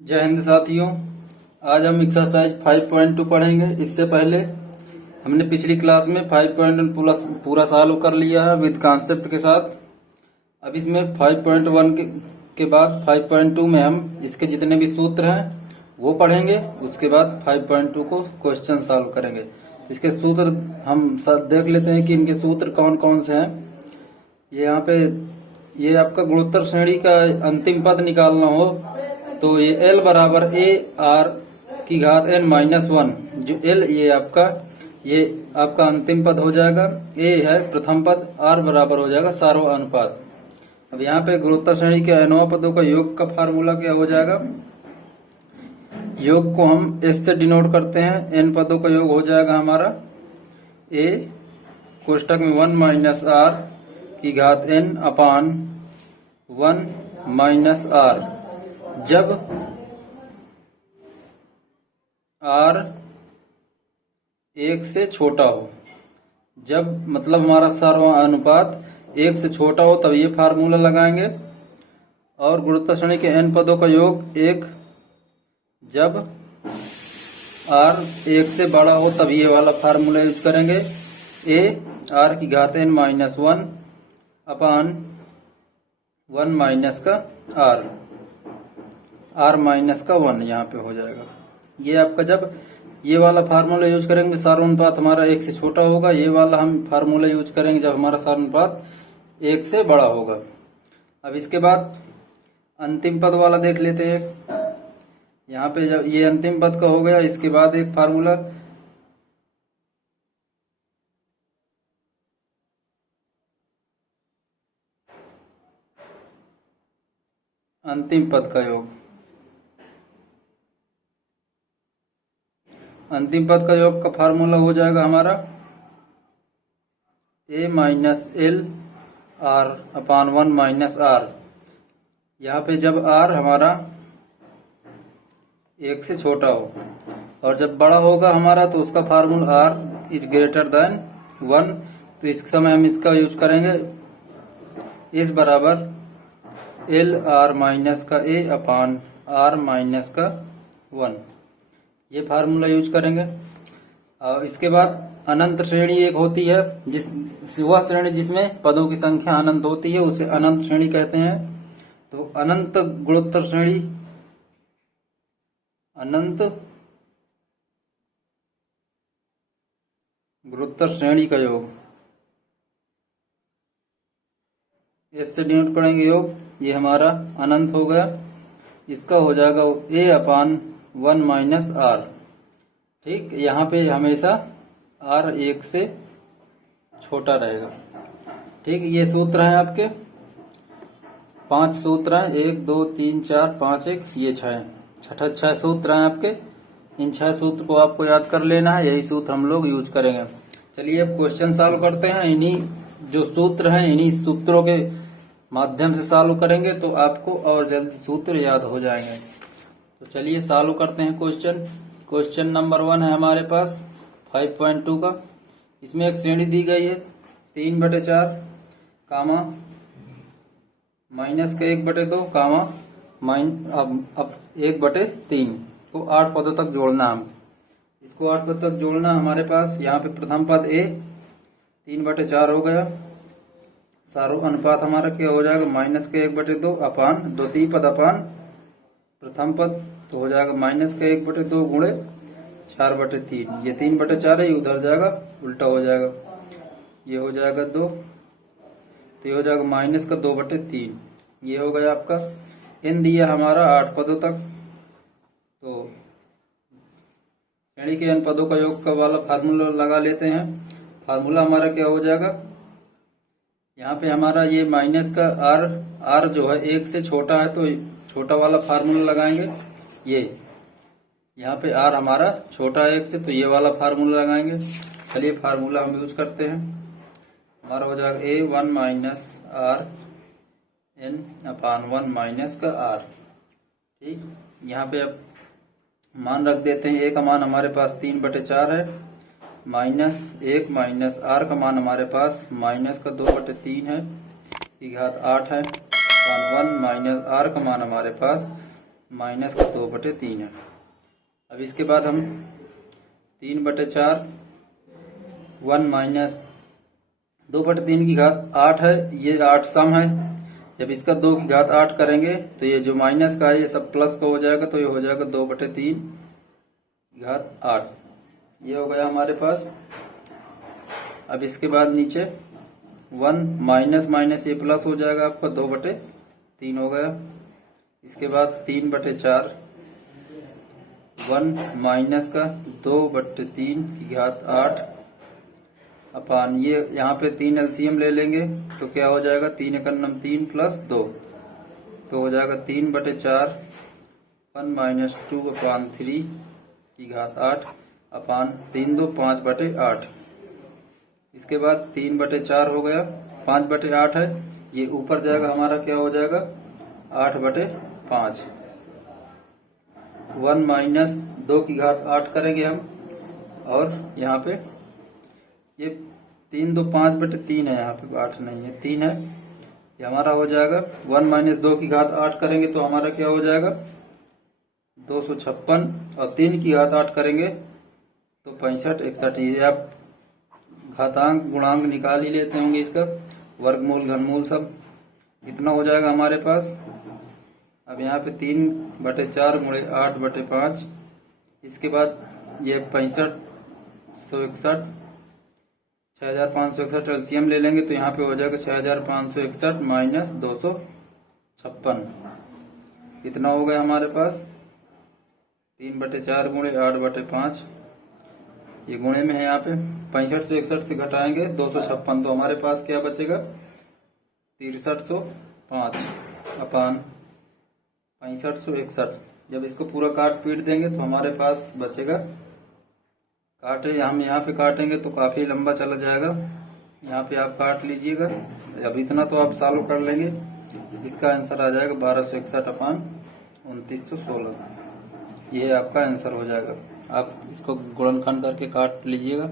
जय हिंद साथियों। आज हम एक्सरसाइज 5.2 पढ़ेंगे। इससे पहले हमने पिछली क्लास में 5.1 पूरा सॉल्व कर लिया है विद कॉन्सेप्ट के साथ। अब इसमें 5.1 के बाद 5.2 में हम इसके जितने भी सूत्र हैं वो पढ़ेंगे। उसके बाद 5.2 को क्वेश्चन सॉल्व करेंगे। तो इसके सूत्र हम देख लेते हैं कि इनके सूत्र कौन कौन से हैं। यहाँ पे ये आपका गुणोत्तर श्रेणी का अंतिम पद निकालना हो तो ये L बराबर A R की घात n माइनस 1, जो L ये आपका अंतिम पद हो जाएगा। A है प्रथम पद, R बराबर हो जाएगा सार्वं अनुपात। अब यहाँ पे गुणोत्तर श्रेणी के nवां पदों का योग का फार्मूला क्या हो जाएगा। योग को हम S से डिनोट करते हैं। n पदों का योग हो जाएगा हमारा A कोष्टक में 1 माइनस R की घात n अपान 1 माइनस R। जब R 1 से छोटा हो, जब मतलब हमारा सार्वं अनुपात 1 से छोटा हो तब ये फार्मूला लगाएंगे। और गुणोत्तर श्रेणी के n पदों का योग 1, जब R 1 से बड़ा हो तब ये वाला फार्मूला यूज करेंगे। A R की घात n माइनस 1 अपान 1 माइनस का R माइनस का 1 यहाँ पे हो जाएगा। ये आपका जब ये वाला फार्मूला यूज करेंगे सार्वं अनुपात हमारा 1 से छोटा होगा। ये वाला हम फार्मूला यूज करेंगे जब हमारा सार्वं अनुपात 1 से बड़ा होगा। अब इसके बाद अंतिम पद वाला देख लेते हैं। यहाँ पे जब ये अंतिम पद का हो गया, इसके बाद एक फार्मूला अंतिम पद का योग, अंतिम पद का योग का फार्मूला हो जाएगा हमारा A minus L R upon 1 minus R। यहाँ पे जब R हमारा 1 से छोटा हो और जब बड़ा होगा हमारा तो उसका formula R is greater than 1। तो इस समय हम इसका यूज करेंगे इस बराबर L R माइनस का A अपान R माइनस का 1, ये फार्मूला यूज करेंगे। और इसके बाद अनंत श्रेणी एक होती है, वह श्रेणी जिसमें पदों की संख्या अनंत होती है उसे अनंत श्रेणी कहते हैं। तो अनंत गुणोत्तर श्रेणी, अनंत गुणोत्तर श्रेणी का योग, इससे डिनोट करेंगे योग, ये हमारा अनंत हो गया। इसका हो जाएगा A अपान 1 माइनस R। ठीक, यहाँ पे हमेशा R 1 से छोटा रहेगा। ठीक, ये सूत्र हैं आपके 5 सूत्र हैं, 1 2 3 4 5 1, ये 6 सूत्र हैं आपके। इन 6 सूत्र को आपको याद कर लेना है, यही सूत्र हम लोग यूज करेंगे। चलिए अब क्वेश्चन सॉल्व करते हैं। इन्हीं जो सूत्र हैं इन्हीं सूत्रों के माध्यम से सॉल्व करेंगे तो आपको और जल्दी सूत्र याद हो जाएंगे। तो चलिए सॉल्व करते हैं क्वेश्चन। क्वेश्चन नंबर 1 है हमारे पास 5.2 का। इसमें एक श्रेणी दी गई है 3/4 कामा माइनस का 1/2 कामा अब 1/3 को 8 पदों तक जोड़ना। हम इसको 8 पदों तक जोड़ना। हमारे पास यहाँ पे प्रथम पद A 3/4 हो गया। सार्वं अनुपात हमारा क्या हो जाएगा, माइनस का 1/2 अपान द्वितीय पद अपान प्रथम पद, तो हो जाएगा माइनस का 1/2 गुणे 4/3। ये 3/4 है, उधर जाएगा उल्टा हो जाएगा, ये हो जाएगा 2, तो ये हो जाएगा माइनस का 2/3। ये हो गया आपका। n दिया हमारा 8 पदों तक, तो श्रेणी के n पदों का योग का वाला फार्मूला लगा लेते हैं। फार्मूला हमारा क्या हो जाएगा, यहाँ पे हमारा ये माइनस का R जो है 1 से छोटा है तो छोटा वाला फार्मूला लगाएंगे। ये यहाँ पे R हमारा छोटा है 1 से, तो ये वाला फार्मूला लगाएंगे। चलिए फार्मूला हम यूज करते हैं। हमारा हो जाएगा A 1 minus R n upon 1 minus का R। ठीक, यहाँ पे अब मान रख देते हैं। A का मान हमारे पास 3/4 है, माइनस 1 माइनस R का मान हमारे पास माइनस का 2/3 है की घात 8 है, 1 माइनस R का मान हमारे पास माइनस का 2/3 है। अब इसके बाद हम 3/4 1 माइनस 2/3 की घात 8 है, ये 8 सम है। जब इसका 2 की घात 8 करेंगे तो ये जो माइनस का है ये सब प्लस का हो जाएगा, तो ये हो जाएगा 2/3 की घात 8। ये हो गया हमारे पास। अब इसके बाद नीचे 1 माइनस माइनस ये प्लस हो जाएगा, आपका 2/3 हो गया। इसके बाद 3/4 1 माइनस का 2/3 की घात 8 अपान ये यहाँ पे 3 एलसीएम ले लेंगे तो क्या हो जाएगा, 3 एकम 3 प्लस 2 तो हो जाएगा 3/4 1 माइनस 2/3 की घात 8 अपान 3 2 5/8। इसके बाद 3/4 हो गया, 5/8 है, ये ऊपर जाएगा हमारा क्या हो जाएगा 8/5। 1 माइनस 2 की घात 8 करेंगे हम, और यहाँ पे ये 3 2 5/3 है, यहाँ पे 8 नहीं है 3 है, ये हमारा हो जाएगा। 1 माइनस 2 की घात 8 करेंगे तो हमारा क्या हो जाएगा 256, और 3 की घात 8 करेंगे तो 65 61। ये आप घातांक गुणांक निकाल ही लेते होंगे, इसका वर्गमूल घनमूल सब इतना हो जाएगा हमारे पास। अब यहाँ पे 3/4 गुणे 8/5, इसके बाद ये 65 161 6561 एलसीएम ले लेंगे तो यहाँ पे हो जाएगा 6561 माइनस 256, इतना हो गया हमारे पास। 3/4 गुणे 8/5, ये गुणे में है यहाँ पे 65 से 61 से घटाएंगे 256, तो हमारे पास क्या बचेगा 6305 अपान 6561। जब इसको पूरा काट पीट देंगे तो हमारे पास बचेगा, काटे हम यहाँ पे काटेंगे तो काफी लंबा चला जाएगा, यहाँ पे आप काट लीजिएगा। अब इतना तो आप सॉल्व कर लेंगे, इसका आंसर आ जाएगा 1261 अपान 2916, ये आपका आंसर हो जाएगा। आप इसको गुणनखंड करके काट लीजिएगा,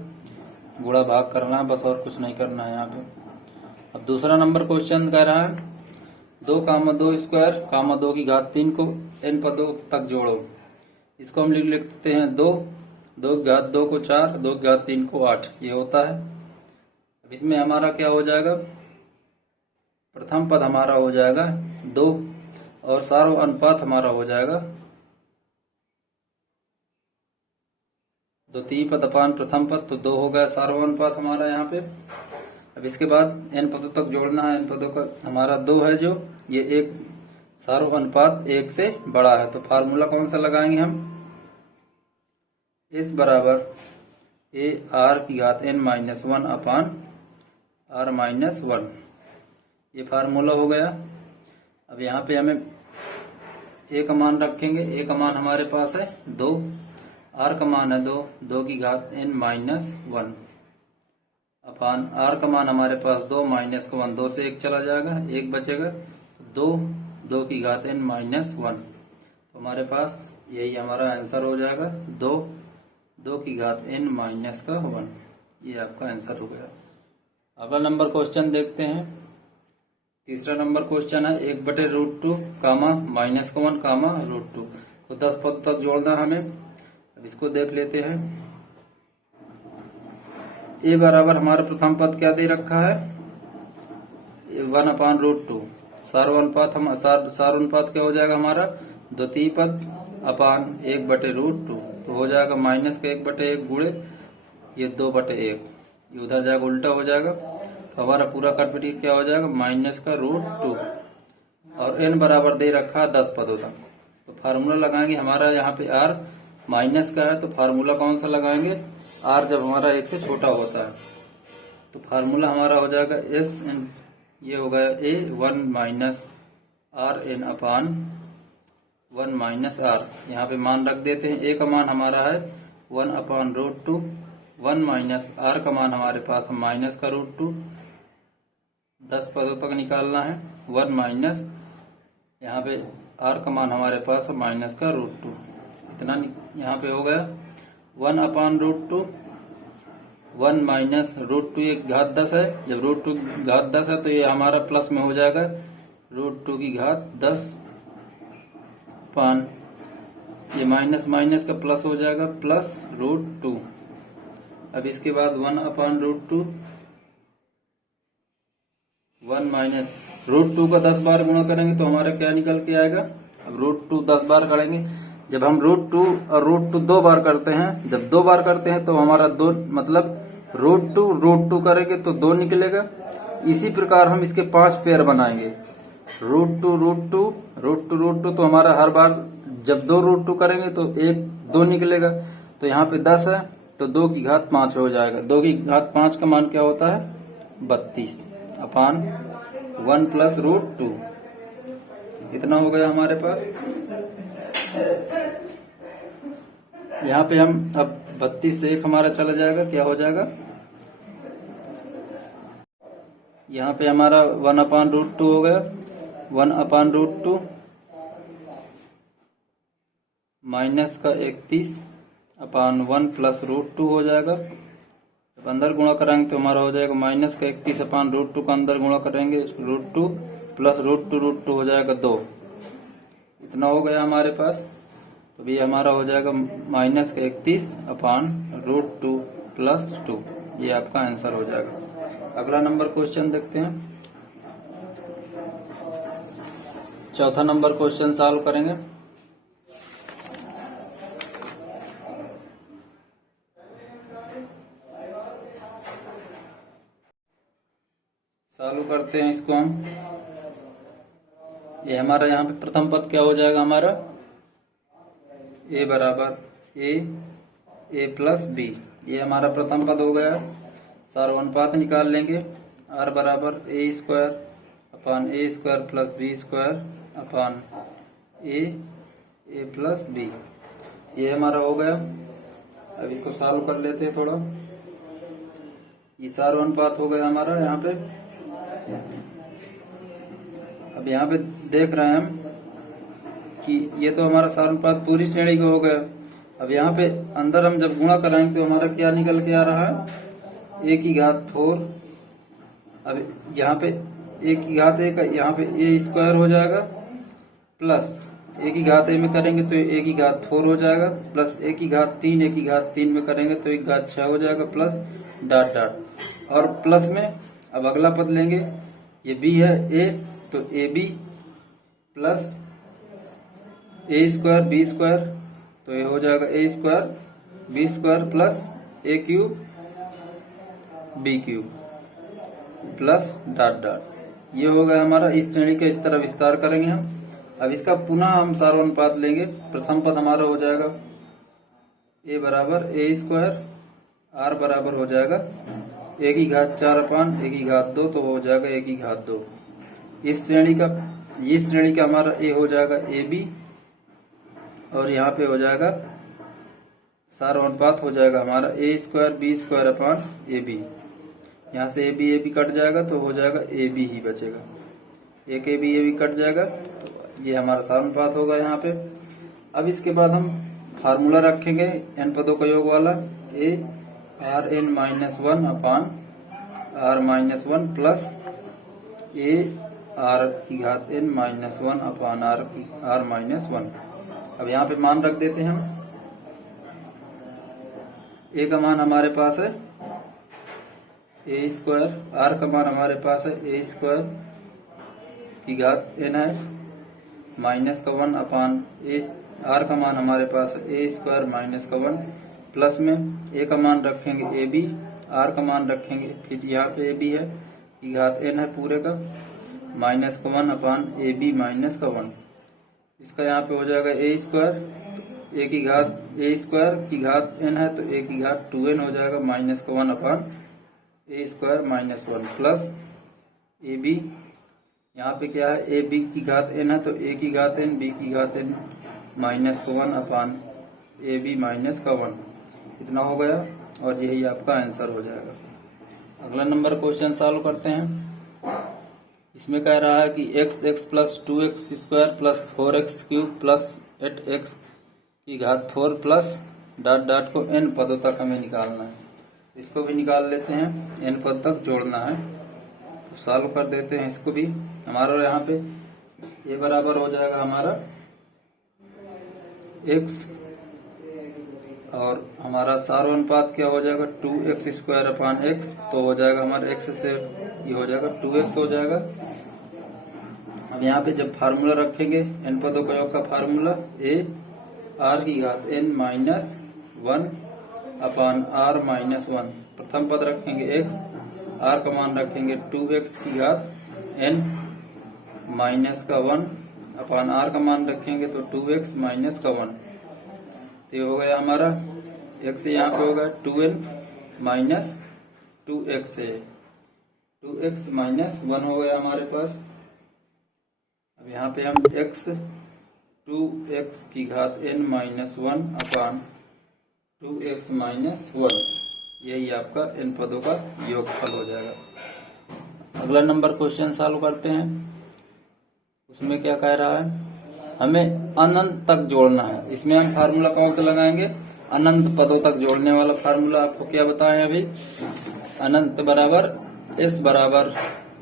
गुणा भाग करना है बस, और कुछ नहीं करना है यहाँ पे। अब दूसरा नंबर क्वेश्चन कह रहा है 2, 2 स्क्वायर, 2 की घात 3 को n पदों तक जोड़ो। इसको हम लिखते हैं 2 की घात 2 को 4, 2 की घात 3 को 8, ये होता है। अब इसमें हमारा क्या हो जाएगा, प्रथम पद हमारा हो जाएगा 2 और सार्व अनुपात हमारा हो जाएगा द्वितीय पद अपान प्रथम पद, तो 2 हो गया सार्व अनुपात हमारा यहाँ पे। अब इसके बाद n पदों तक जोड़ना है, n पदों का हमारा 2 है जो ये एक सार्व अनुपात 1 से बड़ा है, तो फार्मूला कौन सा लगाएंगे हम, इस बराबर a r की घात n-1 अपान r-1, ये फार्मूला हो गया। अब यहाँ पे हमें a का मान रखेंगे, a का मान हमारे पास है 2, r का मान है 2, 2 की घात n-1 अपान r का मान हमारे पास 2 माइनस का 1, 2 से 1 चला जाएगा, 1 बचेगा, 2 की घात n-1, तो हमारे पास यही हमारा आंसर हो जाएगा 2 की घात n-1, ये आपका आंसर हो गया। अगला नंबर क्वेश्चन देखते हैं। तीसरा नंबर क्वेश्चन है 1/√2 कामा -1 कामा √2 को 10 पद तक जोड़ना हमें। अब इसको देख लेते हैं। a बराबर हमारा प्रथम पद क्या दे रखा है 1/√2, सार्वनुपात क्या हो जाएगा हमारा द्वितीय पद अपान 1/√2, तो हो जाएगा माइनस का 1/1 गुणे ये 2/1, ये उधर जाएगा उल्टा हो जाएगा, तो हमारा पूरा कट क्या हो जाएगा माइनस का √2, और n बराबर दे रखा है 10 पदों तक, तो फार्मूला लगाएंगे। हमारा यहाँ पे r माइनस का है तो फार्मूला कौन सा लगाएंगे, r जब हमारा 1 से छोटा होता है तो फार्मूला हमारा हो जाएगा s n, ये हो गया a 1 minus r n upon 1 minus r, यहाँ पे मान रख देते हैं। a का मान हमारा है 1/√2, 1 माइनस r का मान हमारे पास है माइनस का √2, 10 पदों तक निकालना है, 1 माइनस यहाँ पे r का मान हमारे पास है माइनस का √2, इतना यहाँ पे हो गया 1/√2, 1 माइनस √2 एक घात 10 है, जब √2 घात 10 है तो ये हमारा प्लस में हो जाएगा √2 की घात 10 अपान ये माइनस माइनस का प्लस हो जाएगा प्लस √2। अब इसके बाद 1 अपान √2 1 माइनस √2 का 10 बार गुणा करेंगे तो हमारा क्या निकल के आएगा। अब √2 10 बार करेंगे, जब हम √2 और √2 2 बार करते हैं, जब 2 बार करते हैं तो हमारा 2 मतलब √2 करेंगे तो 2 निकलेगा। इसी प्रकार हम इसके 5 पेयर बनाएंगे। √2 तो हमारा हर बार जब 2 √2 करेंगे तो 2 निकलेगा। तो यहाँ पे 10 है तो 2 की घात 5 हो जाएगा। 2 की घात 5 का मान क्या होता है 32 अपान 1 प्लस √2। इतना हो गया हमारे पास। यहाँ पे हम अब 32 से 1 हमारा चला जाएगा, क्या हो जाएगा। यहाँ पे हमारा 1 अपान √2 हो गया। 1 अपान √2 माइनस का 31 अपान 1 प्लस √2 हो जाएगा। जब अंदर गुणा करेंगे तो हमारा हो जाएगा माइनस का 31 अपान √2 का अंदर गुणा करेंगे √2 प्लस √2 हो जाएगा 2। इतना हो गया हमारे पास। तो भी हमारा हो जाएगा माइनस का 31 अपान √2 प्लस 2। ये आपका आंसर हो जाएगा। अगला नंबर क्वेश्चन देखते हैं। चौथा नंबर क्वेश्चन सॉल्व करेंगे। सॉल्व करते हैं इसको हम। ये हमारा यहाँ पे प्रथम पद क्या हो जाएगा हमारा a बराबर a प्लस b। ये हमारा प्रथम पद हो गया। सार्वनुपात निकाल लेंगे। r बराबर a² upon a² plus b² upon a plus b। ये हमारा हो गया। अब इसको सॉल्व कर लेते हैं थोड़ा। ये सार्वनुपात हो गया हमारा यहाँ पे। अब यहाँ पे देख रहे हैं हम कि ये तो हमारा सार्वनुपात पूरी श्रेणी का हो गया। अब यहाँ पे अंदर हम जब गुणा कराएंगे तो हमारा क्या निकल के आ रहा है a की घात 4। अब यहाँ पे a की घात 1 यहाँ पे a² हो जाएगा प्लस a की घात a में करेंगे तो a की घात 4 हो जाएगा प्लस a की घात 3 a की घात 3 में करेंगे तो a की घात 6 हो जाएगा प्लस डॉट डॉट। और प्लस में अब अगला पद लेंगे। ये b है a तो ab प्लस a² b² तो ये हो जाएगा a² b² plus a³ b³ plus dot dot. ये हो गया हमारा। इस श्रेणी का इस तरह विस्तार करेंगे हम। अब इसका पुनः हम सार्वनुपात लेंगे। प्रथम पद हमारा हो जाएगा a बराबर a² r बराबर हो जाएगा a की घात 4 अपान a की घात 2 तो हो जाएगा a की घात 2। इस श्रेणी का हमारा a हो जाएगा ab और यहाँ पे हो जाएगा सार्वनुपात हो जाएगा हमारा a² b² अपान ab। यहाँ से ab कट जाएगा तो हो जाएगा ab ही बचेगा। एक ab कट जाएगा तो ये हमारा सार्वनुपात होगा यहाँ पे। अब इसके बाद हम फार्मूला रखेंगे n पदों का योग वाला a rn-1 upon r-1 plus a r की घात n-1 अपान r-1। अब यहाँ पे मान रख देते हैं हम। a का मान हमारे पास है a², r का मान हमारे पास है a² की घात n है माइनस का 1 अपान r का मान हमारे पास है a² माइनस का 1 प्लस में a का मान रखेंगे ab, r का मान रखेंगे फिर यहाँ पे ab है की घात n है पूरे का माइनस का 1 अपान ab माइनस का 1। इसका यहाँ पे हो जाएगा a² तो a की घात n है तो a की घात 2n हो जाएगा माइनस का 1 अपान a² माइनस 1 प्लस ab। यहाँ पे क्या है ab की घात n है तो a की घात n b की घात n माइनस का 1 अपान ab माइनस का 1। इतना हो गया और यही आपका आंसर हो जाएगा। अगला नंबर क्वेश्चन सॉल्व करते हैं। इसमें कह रहा है कि x plus 2x² plus 4x³ plus 8x की घात 4 प्लस डॉट डॉट को n पदों तक हमें निकालना है। इसको भी निकाल लेते हैं, n पद तक जोड़ना है तो सॉल्व कर देते हैं इसको भी। हमारा यहाँ पे ये बराबर हो जाएगा हमारा एक्स और हमारा सारो अनुपात क्या हो जाएगा 2x² तो हो जाएगा हमारा x से ये हो जाएगा 2x हो जाएगा। अब यहाँ पे जब फार्मूला रखेंगे n पदों का योग का फार्मूला a r की घात n माइनस 1/r-1। प्रथम पद रखेंगे x, r का मान रखेंगे 2x की घात n माइनस का 1/r का मान रखेंगे तो 2x माइनस का 1। तो ये हो गया हमारा x यहाँ पे होगा 2n माइनस 2x है 2x माइनस 1 हो गया हमारे पास। अब यहाँ पे हम x 2x की घात n माइनस 1/2x माइनस 1 यही आपका n पदों का योगफल हो जाएगा। अगला नंबर क्वेश्चन सॉल्व करते हैं। उसमें क्या कह रहा है, हमें अनंत तक जोड़ना है। इसमें हम फार्मूला कौन सा लगाएंगे, अनंत पदों तक जोड़ने वाला फार्मूला। आपको क्या बताएं अभी, अनंत बराबर s बराबर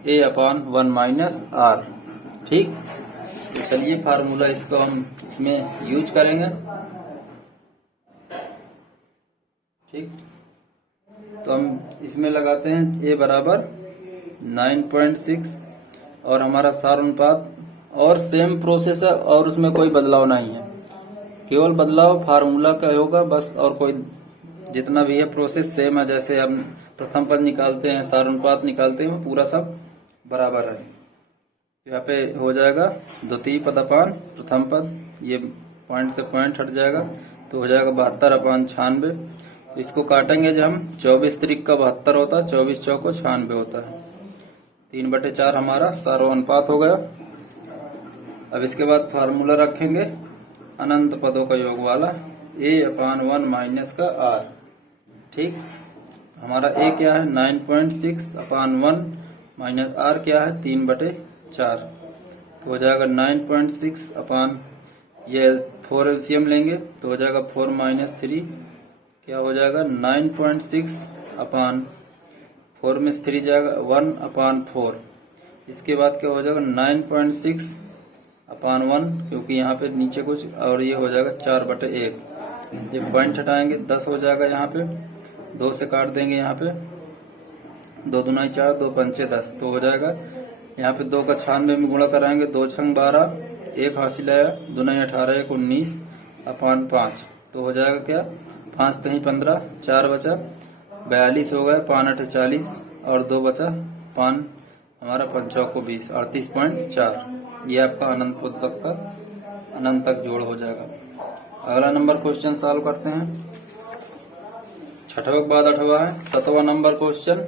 a/1 माइनस r। ठीक, तो चलिए फार्मूला इसको हम इसमें यूज करेंगे। ठीक, तो हम इसमें लगाते हैं a बराबर 9.6 और हमारा सार अनुपात और सेम प्रोसेस है और उसमें कोई बदलाव नहीं है, केवल बदलाव फार्मूला का होगा बस, और कोई जितना भी है प्रोसेस सेम है। जैसे हम प्रथम पद निकालते हैं, सार अनुपात निकालते हैं, पूरा सब बराबर है। यहाँ पे हो जाएगा द्वितीय पद अपान प्रथम पद, ये पॉइंट से पॉइंट हट जाएगा तो हो जाएगा 72/96। तो इसको काटेंगे जब हम 24 त्रिक का 72 होता है, 24 चौको 96 होता है। 3/4 हमारा सारो अनुपात हो गया। अब इसके बाद फार्मूला रखेंगे अनंत पदों का योग वाला a/1 माइनस का r। ठीक, हमारा a क्या है 9.6/1 माइनस r क्या है 3/4। तो हो जाएगा 9.6 अपान ये 4 एलसीएम लेंगे तो हो जाएगा 4 माइनस 3 क्या हो जाएगा 9.6 अपान 4 में 3 जाएगा 1/4। इसके बाद क्या हो जाएगा 9.6 अपान 1, क्योंकि यहाँ पे नीचे कुछ और ये हो जाएगा 4/1। ये पॉइंट हटाएंगे 10 हो जाएगा, यहाँ पे 2 से काट देंगे, यहाँ पे 2 दूना 4 2 पंचे 10 तो हो जाएगा। यहाँ पे 2 का 96 में गुणा कराएंगे, 2 छंग 12 1 हासिल आया, 2 9 18 1 19 अपान 5 तो हो जाएगा क्या 5 3 15 4 बचा 42 हो गया, 5 8 40 और 2 बचा 5 हमारा 5 चौको 20 38.4। ये आपका अनंत पद तक का अनंत तक जोड़ हो जाएगा। अगला नंबर क्वेश्चन सॉल्व करते हैं। 6वां के बाद 8वां है। 7वां नंबर क्वेश्चन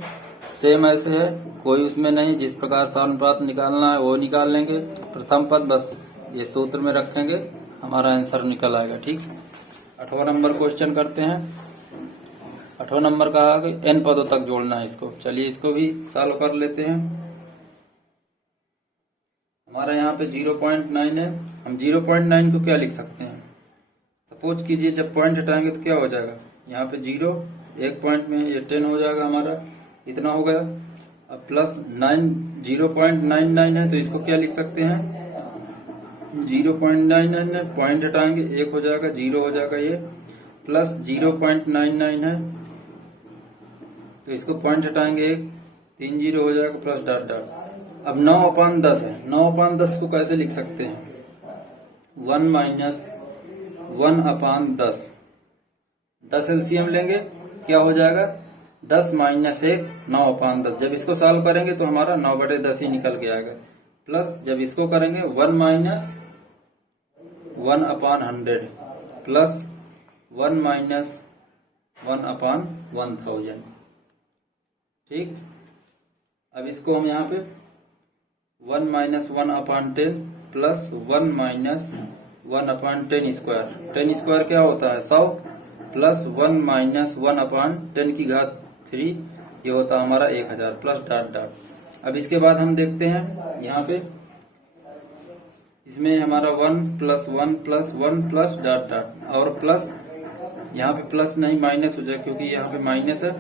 सेम ऐसे है, कोई उसमें नहीं, जिस प्रकार सानुपात निकालना है वो निकाल लेंगे। प्रथम पद बस ये सूत्र में रखेंगे, हमारा आंसर निकल आएगा। ठीक, 8वां नंबर क्वेश्चन करते हैं। 8वां नंबर कहा कि n पदों तक जोड़ना है इसको। चलिए इसको भी सॉल्व कर लेते हैं। हमारा यहाँ पे 0.9 है, हम 0.9 को क्या लिख सकते हैं, सपोज कीजिए जब पॉइंट हटाएंगे तो क्या हो जाएगा, यहाँ पे 0 एक पॉइंट में ये 10 हो जाएगा, हमारा इतना हो गया। अब प्लस 0.99 है तो इसको क्या लिख सकते हैं 0.99 है, पॉइंट हटाएंगे 1 हो जाएगा, 0 हो जाएगा, ये प्लस 0.99 है तो इसको पॉइंट हटाएंगे 1 3 0 हो जाएगा, प्लस डॉट डॉट। अब 9/10 है, 9/10 को कैसे लिख सकते हैं 1 माइनस 1/10। 10 एलसीएम लेंगे क्या हो जाएगा 10 माइनस 1 9/10। जब इसको सॉल्व करेंगे तो हमारा 9/10 ही निकल के आएगा, प्लस जब इसको करेंगे 1 माइनस 1/100 प्लस 1 माइनस 1/1000। ठीक, अब इसको हम यहाँ पे 1 minus 1/10 plus 1 minus 1/10 square. 10 square क्या होता है 100 प्लस 1 माइनस 1/10 की घात 3 ये होता है हमारा 1000 प्लस डॉट डॉट। अब इसके बाद हम देखते हैं यहाँ पे इसमें हमारा 1 plus 1 plus 1 plus dot dot, और प्लस यहाँ पे प्लस नहीं माइनस हो जाए क्योंकि यहाँ पे माइनस है,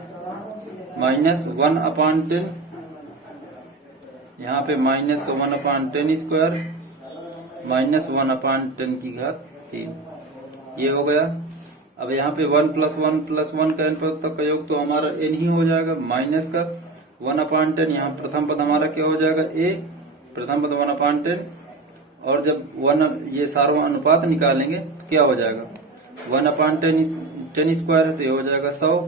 माइनस 1/10 यहाँ पे माइनस का 1/10 स्क्वायर माइनस 1/10 की घात 3। ये हो गया। अब यहाँ पे 1 + 1 + 1 का n पद तक का योग तो हमारा n ही हो जाएगा, माइनस का 1/10। यहाँ प्रथम पद हमारा क्या हो जाएगा, a, प्रथम पद 1/10। और जब 1 ये सार्वम अनुपात निकालेंगे तो क्या हो जाएगा, 1/10 स्क्वायर है तो ये हो जाएगा 100,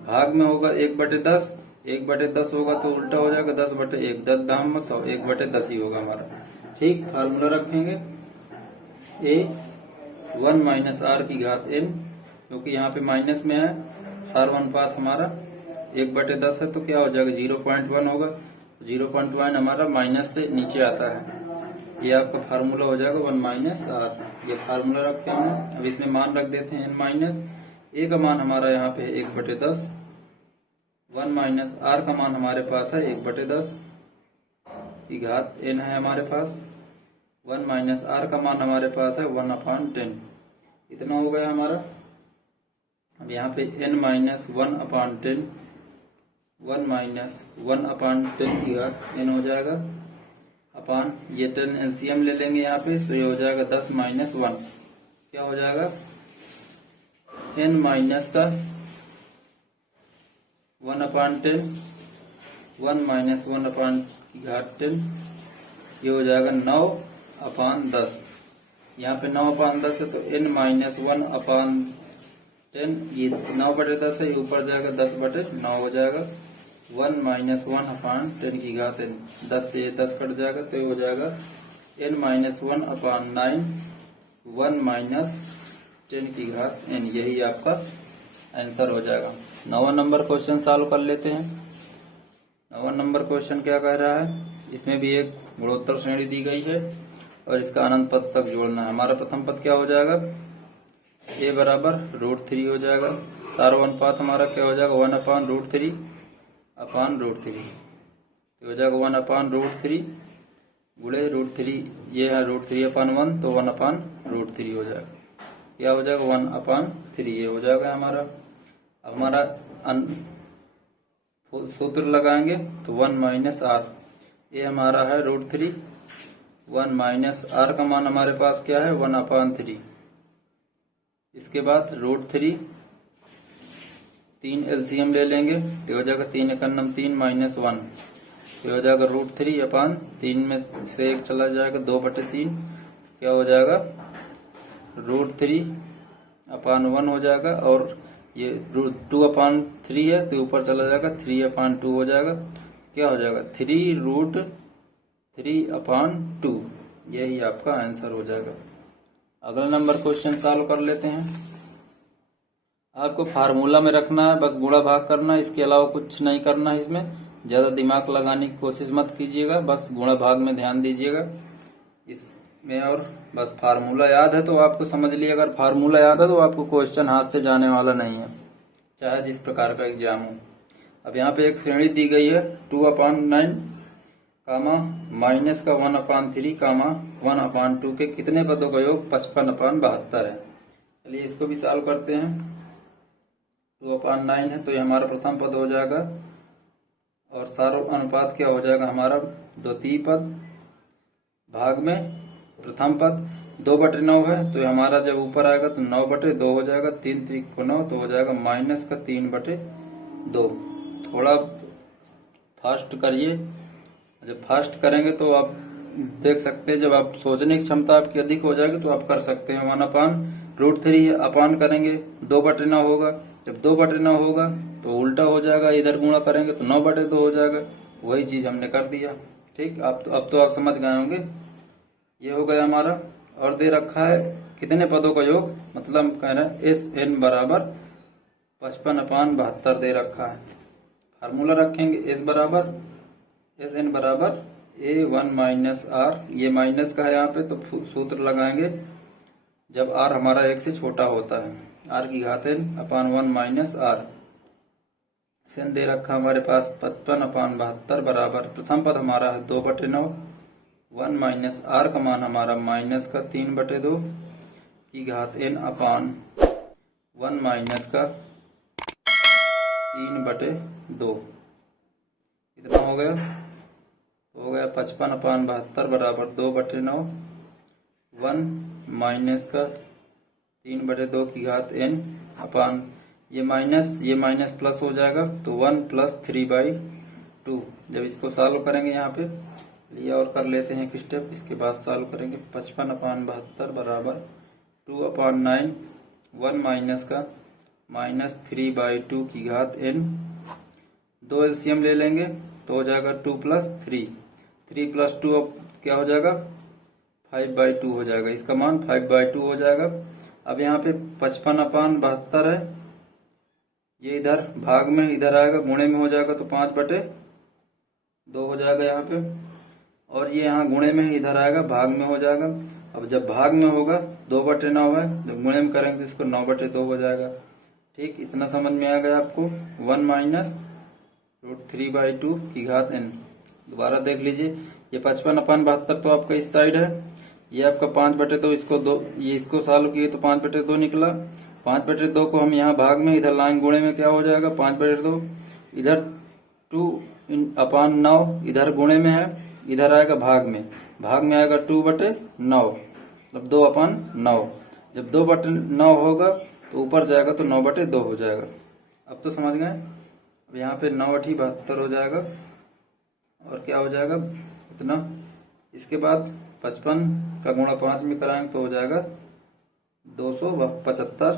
भाग में होगा 1/10, 1/10 होगा तो उल्टा हो जाएगा 10/1, 10 दाम में 100, 1/10 ही होगा हमारा। ठीक, फार्मूला रखेंगे a 1 - r की घात n, क्योंकि यहाँ पे माइनस में है, सार्वनुपात हमारा 1/10 है तो क्या हो जाएगा 0.1 होगा, 0.1 हमारा माइनस से नीचे आता है। ये आपका फार्मूला हो जाएगा 1 - r। ये फार्मूला रखे हमने। अब इसमें मान रख देते हैं n - a का मान हमारा यहाँ पे 1/10, 1 - r का मान हमारे पास है 1/10 की घात n है हमारे पास, 1 - r का मान हमारे पास है 1/10। इतना हो गया हमारा। अब यहाँ पे n - 1/10, 1 - 1/10 की घात n हो जाएगा अपान ये 10 एलसीएम ले लेंगे यहाँ पे तो ये हो जाएगा 10 - 1, क्या हो जाएगा n माइनस का 1/10, 1 - 1/10 की घात 10, ये हो जाएगा 9/10। यहाँ पे 9/10 है तो n - 1/10, ये 9/10 है, ये ऊपर जाएगा 10/9 हो जाएगा, 1 - 1/10 की घात n, 10 से 10 कट जाएगा तो ये हो जाएगा n - 1/9, 1 - 10 की घात n। यही आपका आंसर हो जाएगा। 9वां नंबर क्वेश्चन सॉल्व कर लेते हैं। 9वां नंबर क्वेश्चन क्या कह रहा है, इसमें भी एक गुणोत्तर श्रेणी दी गई है और इसका अनंत पद तक जोड़ना है। हमारा प्रथम पद क्या हो जाएगा, a बराबर √3 हो जाएगा, सार्वनुपात हमारा क्या हो जाएगा 1/√3 हो जाएगा 1/√3 गुणे √3, ये है √3/1 तो 1/√3 हो जाएगा, क्या हो जाएगा 1/3, ये हो जाएगा हमारा। अब हमारा सूत्र लगाएंगे तो 1 - r, ये हमारा है √3, 1 - r का मान हमारे पास क्या है 1/3। इसके बाद √3, 3 एलसीएम ले लेंगे तो हो जाएगा 3 × 3 - 1, ये हो जाएगा √3/3 में से 1 चला जाएगा 2/3, क्या हो जाएगा √3/1 हो जाएगा, और ये √2/3 है तो ऊपर चला जाएगा 3/2 हो जाएगा, क्या हो जाएगा 3√3/2। यही आपका आंसर हो जाएगा। अगला नंबर क्वेश्चन सॉल्व कर लेते हैं। आपको फार्मूला में रखना है, बस गुणा भाग करना है, इसके अलावा कुछ नहीं करना है। इसमें ज्यादा दिमाग लगाने की कोशिश मत कीजिएगा, बस गुणा भाग में ध्यान दीजिएगा इसमें। और बस फार्मूला याद है तो आपको समझ लिया, अगर फार्मूला याद है तो आपको क्वेश्चन हाथ से जाने वाला नहीं है, चाहे जिस प्रकार का एग्जाम हो। अब यहाँ पे एक श्रेणी दी गई है 2/9 कामा माइनस का 1/3 कामा 1/2 के कितने पदों का योग 55/72 है। चलिए इसको भी सॉल्व करते हैं। 2/9 है तो ये हमारा प्रथम पद हो जाएगा, और सारो अनुपात क्या हो जाएगा हमारा द्वितीय पद, भाग में प्रथम पद 2/9 है तो ये हमारा जब ऊपर आएगा तो 9/2 हो जाएगा, 3 × 3 = 9 तो हो जाएगा माइनस का 3/2। थोड़ा फास्ट करिए, जब फास्ट करेंगे तो आप देख सकते हैं, जब आप सोचने की क्षमता आपकी अधिक हो जाएगी तो आप कर सकते हैं। 1/√3 अपान करेंगे 2/9 होगा, जब 2/9 होगा तो उल्टा हो जाएगा, इधर गुणा करेंगे तो 9/2 हो जाएगा। वही चीज हमने कर दिया। ठीक, अब तो आप समझ गए होंगे। ये हो गया हमारा, और दे रखा है कितने पदों का योग, मतलब कह रहे हैं SN बराबर 55/72 दे रखा है। फार्मूला रखेंगे SN बराबर A1 - R, ये माइनस का है यहाँ पे तो सूत्र लगाएंगे जब R हमारा 1 से छोटा होता है, R की घात n/1 - R। SN दे रखा हमारे पास 55/72 बराबर प्रथम पद हमारा है 2/9, 1 - R का मान हमारा माइनस का 3/2 की घात n/1 माइनस का 3/2। कितना हो गया, 55/72 बराबर 2/9, 1 माइनस का 3/2 की घात n अपान ये माइनस प्लस हो जाएगा तो 1 + 3/2। जब इसको सॉल्व करेंगे यहाँ पे ये और कर लेते हैं एक स्टेप, इसके बाद सॉल्व करेंगे। 55/72 बराबर 2/9 1 माइनस का -3/2 की घात n। दो एलसीएम ले लेंगे तो हो जाएगा 2 + 3 3 + 2 अब क्या हो जाएगा 5/2 हो जाएगा, इसका मान 5/2 हो जाएगा। अब यहाँ पे 55/72 है, ये इधर भाग में इधर आएगा, गुणे में हो जाएगा तो 5/2 हो जाएगा यहाँ पे, और ये यहाँ गुणे में इधर आएगा भाग में हो जाएगा। अब जब भाग में होगा 2/9 है, जब गुणे में करेंगे तो इसको 9/2 हो जाएगा। ठीक, इतना समझ में आ गया आपको। 1 माइनस √3/2 की घात n। दोबारा देख लीजिए, ये 55/72 तो आपका इस साइड है, ये आपका 5/2, इसको 2 ये इसको सॉल्व किए तो 5/2 निकला। 5/2 को हम यहाँ भाग में इधर लाएंगे, गुणे में क्या हो जाएगा 5/2, इधर 2/9 इधर गुणे में है, इधर आएगा भाग में आएगा 2/9 मतलब 2/9। जब 2/9 होगा तो ऊपर जाएगा तो 9/2 हो जाएगा। अब तो समझ गए। अब यहाँ पे 9/72 हो जाएगा और क्या हो जाएगा इतना। इसके बाद 55 का गुणा 5 में कराएंगे तो हो जाएगा 275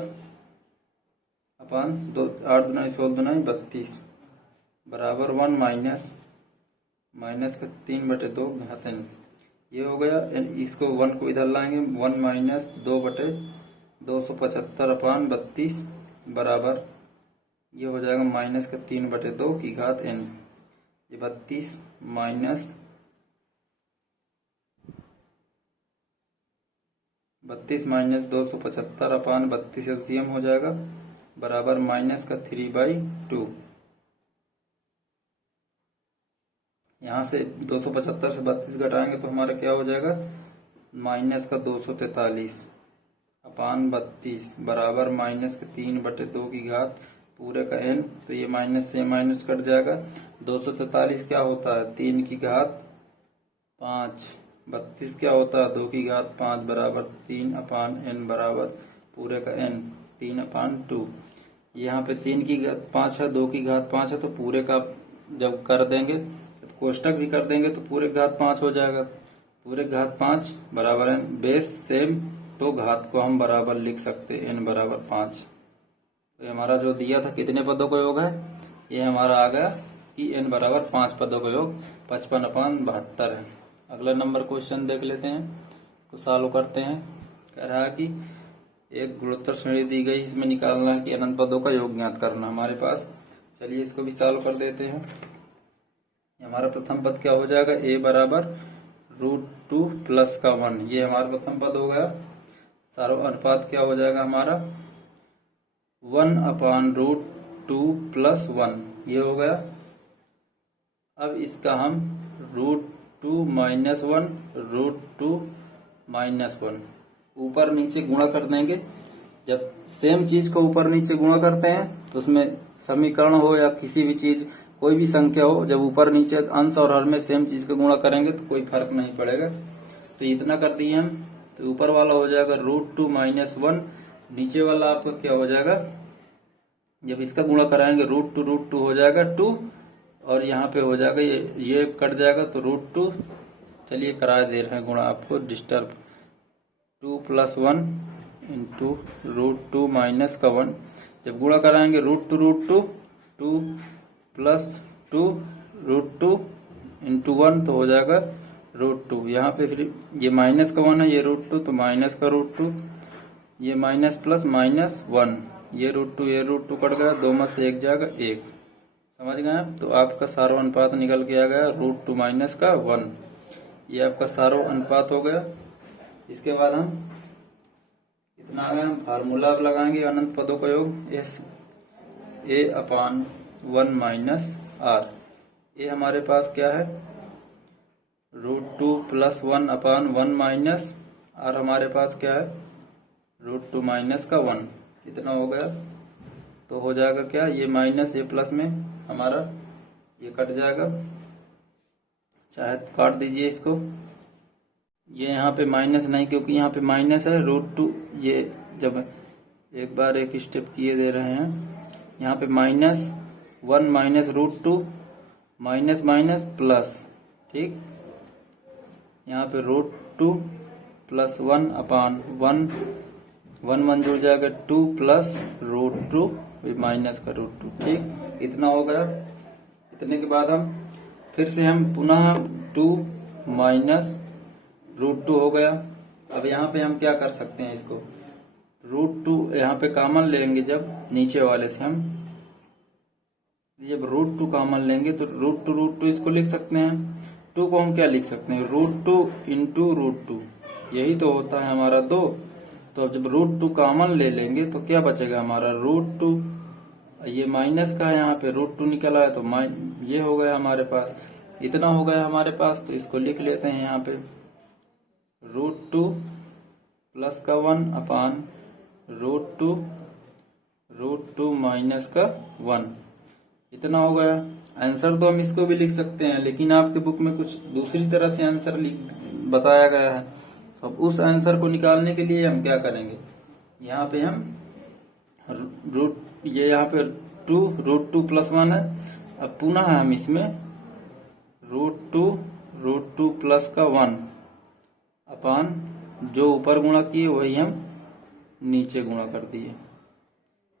अपान 2 8 दूना 16 32 बराबर 1 माइनस का 3/2 घात n। ये हो गया। इसको 1 को इधर लाएंगे, 1 माइनस 2/275 अपान 32 बराबर ये हो जाएगा माइनस का 3/2 की घात n। ये 32 माइनस 275 अपान 32 एलसीएम हो जाएगा बराबर माइनस का 3/2। यहाँ से 275 से 32 घटाएंगे तो हमारा क्या हो जाएगा माइनस का 243 अपान 32 बराबर माइनस का 3/2 की घात पूरे का n। तो ये माइनस से माइनस कट जाएगा। 243 क्या होता है 3 की घात 5, 32 क्या होता है 2 की घात 5 बराबर 3 अपान n बराबर पूरे का n 3/2। यहाँ पे 3 की घात 5 है, 2 की घात 5 है, तो पूरे का जब कर देंगे, जब कोष्टक भी कर देंगे तो पूरे घात 5 हो जाएगा। पूरे घात 5 बराबर n, बेस सेम तो घात को हम बराबर लिख सकते n बराबर 5। तो हमारा जो दिया था कितने पदों का योग है, ये हमारा आ गया कि n बराबर 5 पदों का योग 55/72 है। अगला नंबर क्वेश्चन देख लेते हैं, को सॉल्व करते हैं। कह रहा है कि एक गुणोत्तर श्रेणी दी गई, इसमें निकालना है कि अनंत पदों का योग ज्ञात करना हमारे पास। चलिए इसको भी सॉल्व कर देते हैं। हमारा प्रथम पद क्या हो जाएगा a बराबर √2 प्लस का 1, ये हमारा प्रथम पद हो गया। सारो अनुपात क्या हो जाएगा हमारा 1/√2 प्लस 1, ये हो गया। अब इसका हम √2 माइनस 1 √2 माइनस 1 ऊपर नीचे गुणा कर देंगे। जब सेम चीज को ऊपर नीचे गुणा करते हैं तो उसमें समीकरण हो या किसी भी चीज कोई भी संख्या हो, जब ऊपर नीचे अंश और हर में सेम चीज का गुणा करेंगे तो कोई फर्क नहीं पड़ेगा। तो इतना कर दिए हम, तो ऊपर वाला हो जाएगा √2 माइनस 1, नीचे वाला आपका क्या हो जाएगा, जब इसका गुणा कराएंगे √2 हो जाएगा 2, और यहाँ पे हो जाएगा ये कट जाएगा तो √2। चलिए करा दे रहे हैं गुणा, आपको डिस्टर्ब 2 + 1 इंटू √2 माइनस का 1। जब गुणा कराएंगे √2 2 प्लस 2 √2 इंटू 1 तो हो जाएगा √2। यहाँ पे फिर ये माइनस का 1 है, ये √2 तो माइनस का √2, ये माइनस प्लस माइनस 1, ये √2 कट गया, 2 में से 1 जाएगा 1। समझ गए। तो आपका सारो अनुपात निकल के आ गया √2 माइनस का 1, ये आपका सारो अनुपात हो गया। इसके बाद हम इतना आ गया, हम फार्मूला अब लगाएंगे अनंत पदों का योग एस a/1 माइनस r। ये हमारे पास क्या है √2 प्लस 1/1 माइनस r, हमारे पास क्या है √2 माइनस का 1। कितना हो गया, तो हो जाएगा क्या, ये माइनस ये प्लस में हमारा ये कट जाएगा, चाहे तो काट दीजिए इसको। ये यहाँ पे माइनस नहीं, क्योंकि यहाँ पे माइनस है, √2 ये जब एक बार एक स्टेप किए दे रहे हैं, यहाँ पे -1 माइनस √2 माइनस माइनस प्लस, ठीक, यहाँ पे √2 प्लस 1 अपान 1 1 जुड़ जाएगा 2 प्लस √2 माइनस का √2, ठीक, इतना हो गया। इतने के बाद हम फिर से हम पुनः 2 माइनस √2 हो गया। अब यहाँ पे हम क्या कर सकते हैं, इसको √2 यहाँ पे कॉमन लेंगे, जब नीचे वाले से हम जब √2 कॉमन लेंगे तो √2 इसको लिख सकते हैं। 2 को हम क्या लिख सकते हैं, √2 इंटू √2, यही तो होता है हमारा 2। तो अब जब √2 कॉमन ले लेंगे तो क्या बचेगा हमारा √2, ये माइनस का है, यहाँ पे √2 निकल आया तो ये हो गया हमारे पास, इतना हो गया हमारे पास। तो इसको लिख लेते हैं यहाँ पे √2 प्लस का 1 अपान √2 माइनस का 1, इतना हो गया। आंसर तो हम इसको भी लिख सकते हैं, लेकिन आपके बुक में कुछ दूसरी तरह से आंसर बताया गया है। तो अब उस आंसर को निकालने के लिए हम क्या करेंगे, यहाँ पे हम ये यहाँ पे √2 प्लस 1 है। अब पुनः हम इसमें √2 प्लस का 1 अपान जो ऊपर गुणा किए वही हम नीचे गुणा कर दिए,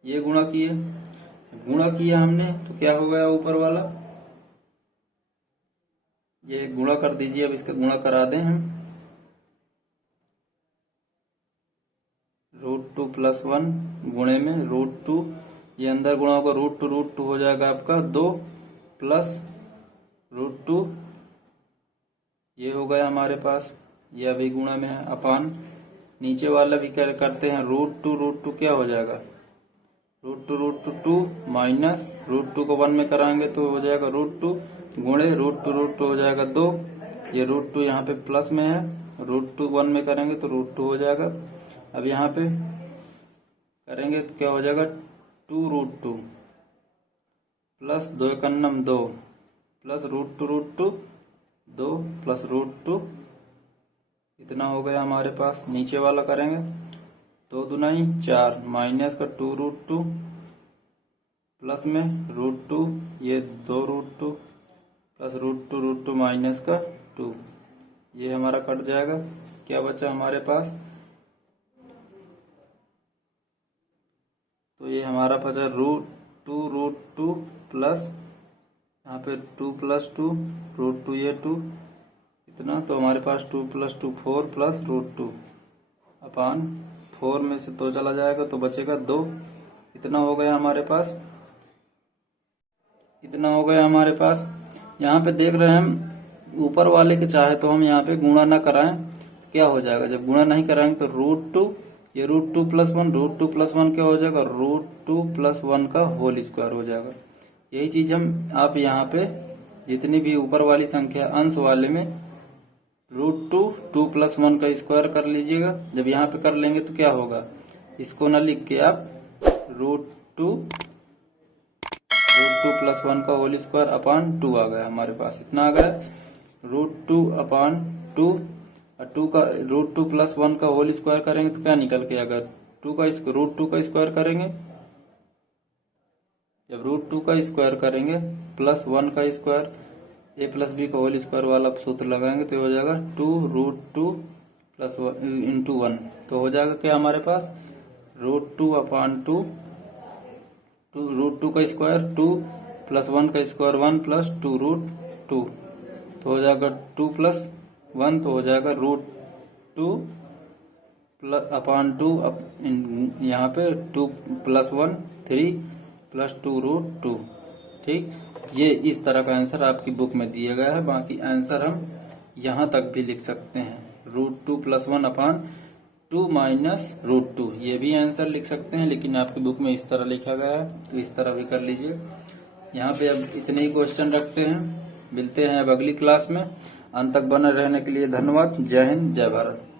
ये गुणा किया हमने, तो क्या हो गया ऊपर वाला, ये गुणा कर दीजिए। अब इसका गुणा करा दें हम, √2 प्लस 1 गुणे में √2, ये अंदर गुणा होगा √2 हो जाएगा आपका 2 प्लस √2, ये हो गया हमारे पास, ये अभी गुणा में है, अपान नीचे वाला भी क्या करते हैं, √2 क्या हो जाएगा, √2 2 माइनस √2 को 1 में कराएंगे तो हो जाएगा √2 गुणे √2 हो जाएगा 2, ये √2 यहाँ पे प्लस में है, √2 1 में करेंगे तो √2 हो जाएगा। अब यहाँ पे करेंगे तो क्या हो जाएगा 2√2 प्लस 2 एकन्नम 2 प्लस √2 2 प्लस √2, इतना हो गया हमारे पास। नीचे वाला करेंगे 2 दूनाई 4 माइनस का 2√2 प्लस में √2, ये 2√2 प्लस √2 माइनस का 2, ये हमारा कट जाएगा। क्या बचा हमारे पास, तो ये हमारा बचा √2 प्लस यहाँ पे 2 प्लस 2 √2 ये 2, इतना, तो हमारे पास 2 प्लस 2 4 प्लस √2 अपान 4 में से 2 चला जाएगा तो बचेगा 2, इतना हो गया हमारे पास, यहाँ पे देख रहे हैं हम ऊपर वाले के चाहे तो हम यहाँ पे गुणा ना कराएं तो क्या हो जाएगा, जब गुणा नहीं कराएंगे तो √2, ये √2 प्लस 1 √2 प्लस 1 क्या हो जाएगा, √2 प्लस 1 का होल स्क्वायर हो जाएगा। यही चीज आप यहाँ पे जितनी भी ऊपर वाली संख्या अंश वाले में √2 प्लस 1 का स्क्वायर कर लीजिएगा। जब यहाँ पे कर लेंगे तो क्या होगा, इसको ना लिख के आप √2 प्लस 1 का होल स्क्वायर अपान 2 आ गया हमारे पास, इतना आ गया √2 अपान 2, और 2 का √2 प्लस 1 का होल स्क्वायर करेंगे तो क्या निकल के आएगा, √2 का स्क्वायर करेंगे, जब √2 का स्क्वायर करेंगे प्लस 1 का स्क्वायर a प्लस बी का होल स्क्वायर वाला सूत्र लगाएंगे तो हो जाएगा 2√2 प्लस 1 इंटू 1, तो हो जाएगा क्या हमारे पास √2 अपान 2, √2 का स्क्वायर 2 प्लस 1 का स्क्वायर 1 प्लस 2√2, तो हो जाएगा 2 प्लस 1, तो हो जाएगा √2 अपान 2, यहाँ पे 2 प्लस 1 3 प्लस 2√2, ठीक। ये इस तरह का आंसर आपकी बुक में दिया गया है। बाकी आंसर हम यहाँ तक भी लिख सकते हैं, √2 प्लस 1 अपान 2 माइनस √2, ये भी आंसर लिख सकते हैं, लेकिन आपकी बुक में इस तरह लिखा गया है तो इस तरह भी कर लीजिए। यहाँ पे अब इतने ही क्वेश्चन रखते हैं, मिलते हैं अब अगली क्लास में। अंत तक बने रहने के लिए धन्यवाद। जय हिंद, जय भारत।